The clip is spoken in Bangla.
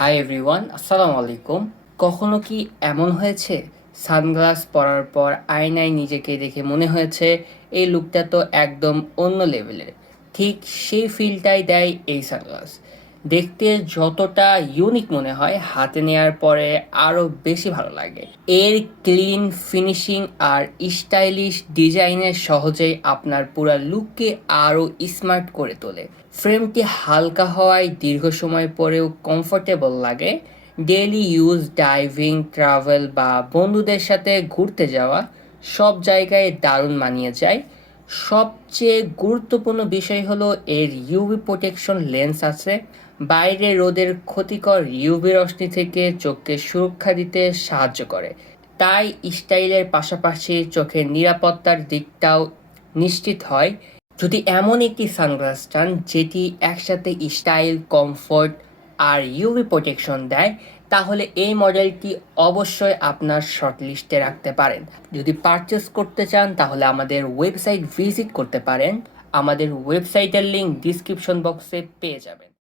হাই এভরিওয়ান, আসসালামু আলাইকুম। কখনো কি এমন হয়েছে সানগ্লাস পরার পর আয়নায় নিজেকে দেখে মনে হয়েছে এই লুকটা তো একদম অন্য লেভেলের? ঠিক সেই ফিলটাই দেয় এই সানগ্লাস। দেখতে যতটা ইউনিক মনে হয়, হাতে নেয়ার পরে আরও বেশি ভালো লাগে। এর ক্লিন ফিনিশিং আর স্টাইলিশ ডিজাইনের সহজেই আপনার পুরো লুককে আরও স্মার্ট করে তোলে। ফ্রেমটি হালকা হওয়ায় দীর্ঘ সময় পরেও কমফোর্টেবল লাগে। ডেইলি ইউজ, ডাইভিং, ট্রাভেল বা বন্ধুদের সাথে ঘুরতে যাওয়া সব জায়গায় দারুণ মানিয়ে যায়। সবচেয়ে গুরুত্বপূর্ণ বিষয় হলো এর ইউভি প্রোটেকশন লেন্স আছে। বাইরে রোদের ক্ষতিকর ইউভি রশ্মি থেকে চোখকে সুরক্ষা দিতে সাহায্য করে। তাই স্টাইলের পাশাপাশি চোখের নিরাপত্তার দিকটাও নিশ্চিত হয়। যদি এমন একটি সানগ্লাস চান যেটি একসাথে স্টাইল, কমফোর্ট আর ইউভি প্রোটেকশন দেয়, তাহলে এই মডেলটি অবশ্যই আপনার শর্টলিস্টে রাখতে পারেন। যদি পারচেস করতে চান তাহলে আমাদের ওয়েবসাইট ভিজিট করতে পারেন। আমাদের ওয়েবসাইটের লিংক ডিসক্রিপশন বক্সে পেয়ে যাবেন।